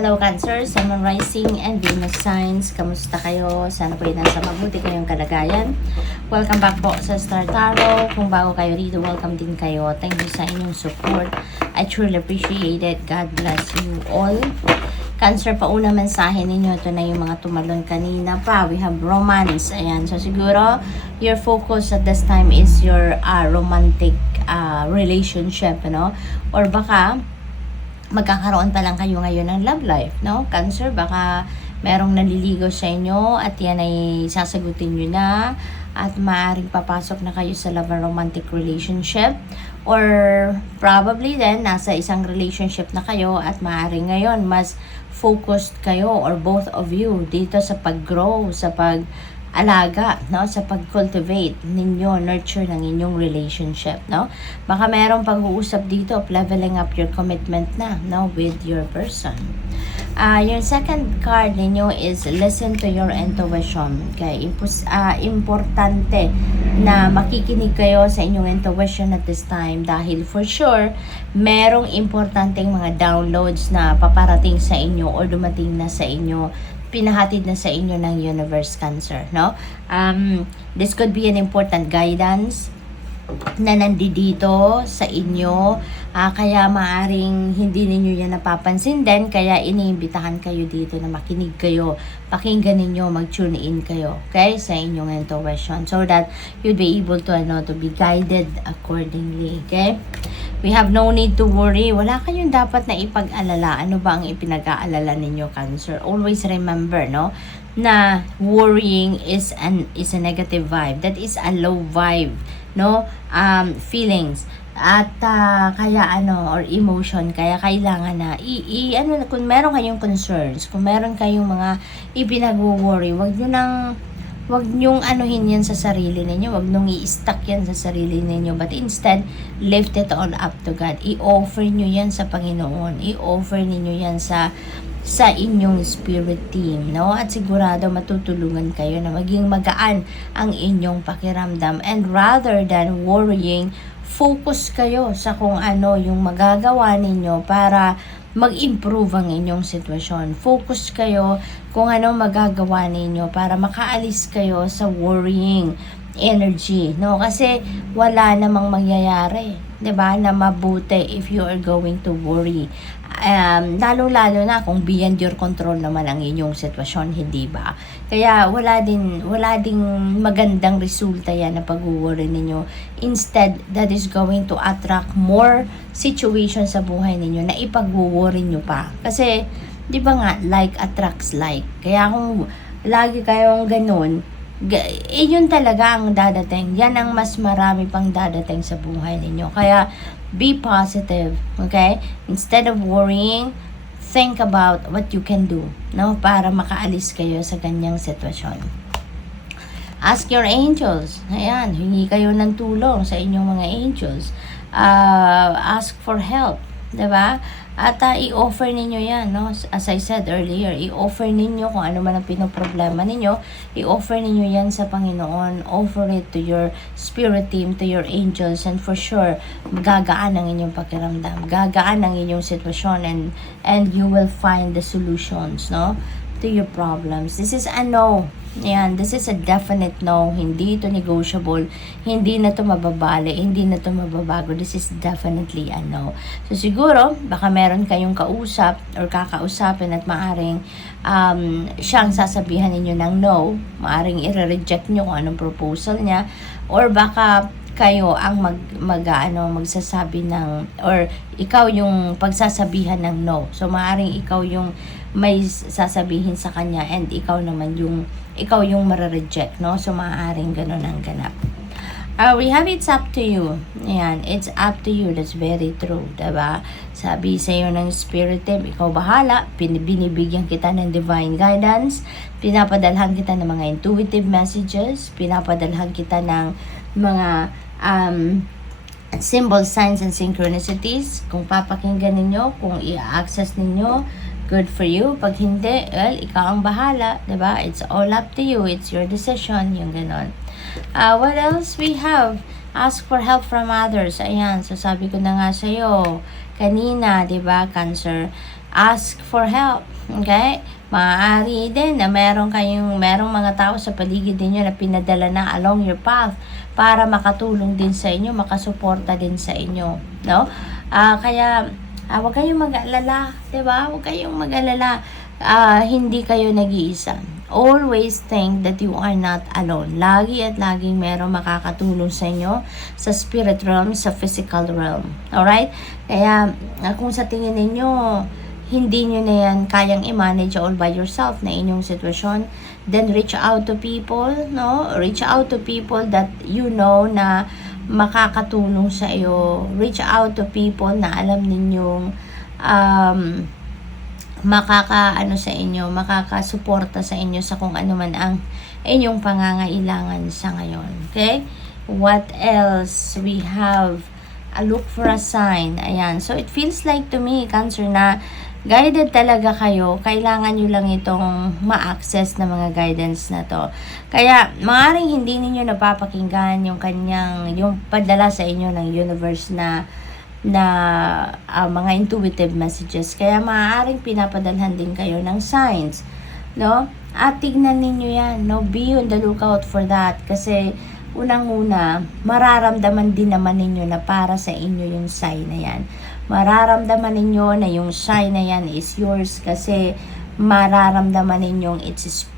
Hello Cancer, Sun, Moon, Rising, and Venus signs. Kamusta kayo? Sana po nasa mabuti kayong kalagayan. Welcome back po sa Star Tarot. Kung bago kayo rito, welcome din kayo. Thank you sa inyong support. I truly appreciate it. God bless you all. Cancer, pauna mensahe ninyo. Ito na yung mga tumalon kanina pa. We have romance. Ayan. So siguro, your focus at this time is your romantic relationship, no? Or baka magkakaroon pa lang kayo ngayon ng love life, no? Cancer, baka merong naliligaw sa inyo at yan ay sasagutin nyo na at maaaring papasok na kayo sa love and romantic relationship, or probably then nasa isang relationship na kayo at maaaring ngayon mas focused kayo or both of you dito sa pag-grow, sa pag-alaga, no, sa pag-cultivate ninyo, nurture ng inyong relationship, no? Baka merong pag-uusap dito of leveling up your commitment na, no, with your person. Yung second card ninyo is listen to your intuition. Okay? Importante na makikinig kayo sa inyong intuition at this time dahil for sure, merong importanteng mga downloads na paparating sa inyo or dumating na sa inyo, pinahatid na sa inyo ng universe, Cancer, no? This could be an important guidance na nandito sa inyo, kaya maaring hindi ninyo yan napapansin din, kaya iniimbitahan kayo dito na makinig kayo, pakinggan ninyo, mag-tune in kayo, okay, sa inyong intuition so that you'll be able to be guided accordingly, okay? We have no need to worry. Wala kayong dapat na ipag-alala. Ano ba ang ipinag-aalala ninyo, Cancer? Always remember, no, na worrying is a negative vibe. That is a low vibe, no, feelings at kaya or emotion, kaya kailangan na kung meron kayong concerns, kung meron kayong mga ipinag-worry, wag nyong anuhin yan sa sarili ninyo, wag nyong i-stuck yan sa sarili ninyo, but instead lift it all up to God. I-offer nyo yan sa Panginoon, i-offer niyo yan sa inyong spirit team, no? At sigurado matutulungan kayo na maging magaan ang inyong pakiramdam, and rather than worrying, focus kayo sa kung ano yung magagawa ninyo para mag-improve ang inyong sitwasyon. Focus kayo kung ano magagawa ninyo para makaalis kayo sa worrying energy, no? Kasi wala namang mangyayari, 'di ba, na mabuti if you are going to worry. Lalo na kung beyond your control naman ang inyong sitwasyon, hindi ba? Kaya wala ding magandang resulta yan na pag-worry ninyo. Instead, that is going to attract more situations sa buhay ninyo na ipag-worry nyo pa. Kasi, di ba nga, like attracts like. Kaya kung lagi kayong ganun, yun talaga ang dadating. Yan ang mas marami pang dadating sa buhay ninyo. Kaya, be positive, okay? Instead of worrying, think about what you can do, no? Para makaalis kayo sa ganyang sitwasyon. Ask your angels. Ayan, hingi kayo ng tulong sa inyong mga angels. Ask for help, 'di ba? At i-offer ninyo yan, no? As I said earlier, i-offer ninyo kung ano man ang pinoproblema ninyo, i-offer ninyo yan sa Panginoon, offer it to your spirit team, to your angels, and for sure, gagaan ang inyong pakiramdam, gagaan ang inyong sitwasyon, and you will find the solutions, no, to your problems. This is a no. Yan, this is a definite no. Hindi ito negotiable. Hindi na ito mababali. Hindi na ito mababago. This is definitely a no. So siguro, baka meron kayong kausap or kakausapin at maaring siyang sasabihan ninyo ng no. Maaring i-reject nyo kung anong proposal niya. Or baka kayo ang magsasabi ng, or ikaw yung pagsasabihan ng no. So maaring ikaw yung may sasabihin sa kanya and ikaw yung marareject, no? So maaaring ganun ang ganap. We have it's up to you. Ayan, it's up to you. That's very true, diba? Sabi sa iyo ng spirit team, ikaw bahala. Binibigyan kita ng divine guidance. Pinapadalhan kita ng mga intuitive messages. Pinapadalhan kita ng mga symbol, signs, and synchronicities. Kung papakinggan ninyo, kung i-access ninyo, good for you. Pag hindi, well, ikaw ang bahala, diba? It's all up to you. It's your decision, yung ganon. What else we have? Ask for help from others. Ayan, so sabi ko na nga sa'yo kanina, diba, Cancer, ask for help. Okay? Maaari din na merong mga tao sa paligid ninyo na pinadala na along your path para makatulong din sa inyo, makasuporta din sa inyo, no? Kaya huwag kayong mag-alala, 'di ba? Huwag kayong mag-alala. Hindi kayo nag-iisa. Always think that you are not alone. Lagi at laging merong makakatulong sa inyo sa spirit realm, sa physical realm. Alright? Kaya kung sa tingin ninyo hindi nyo na yan kayang i-manage all by yourself na inyong sitwasyon, then reach out to people, no? Reach out to people that you know na makakatulong sa iyo. Reach out to people na alam ninyong sa inyo, makakasuporta sa inyo sa kung ano man ang inyong pangangailangan sa ngayon. Okay? What else we have? Look for a sign. Ayan. So, it feels like to me, Cancer, na guided talaga kayo. Kailangan nyo lang itong ma-access na mga guidance na to. Kaya, maaaring hindi ninyo napapakinggan yung padala sa inyo ng universe na mga intuitive messages. Kaya maaaring pinapadalhan din kayo ng signs, no? At tignan ninyo yan, no? Be on the lookout for that. Kasi unang-una, mararamdaman din naman ninyo na para sa inyo yung sign na yan. Mararamdaman ninyo na yung sign na yan is yours kasi mararamdaman ninyong it's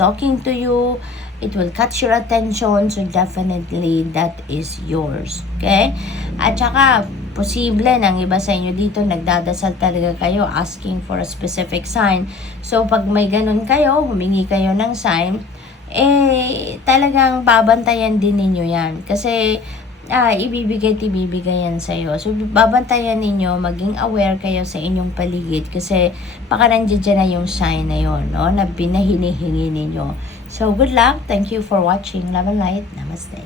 talking to you. It will catch your attention, so definitely that is yours. Okay? At saka, posible ng iba sa inyo dito, nagdadasal talaga kayo asking for a specific sign. So, pag may ganun kayo, humingi kayo ng sign, talagang babantayan din ninyo yan. Kasi, ibibigay yan sa'yo. So, babantayan ninyo, maging aware kayo sa inyong paligid kasi baka nandiyan na yung sign na yun, no? Na pinahinihingi ninyo. So, good luck. Thank you for watching. Love and light. Namaste.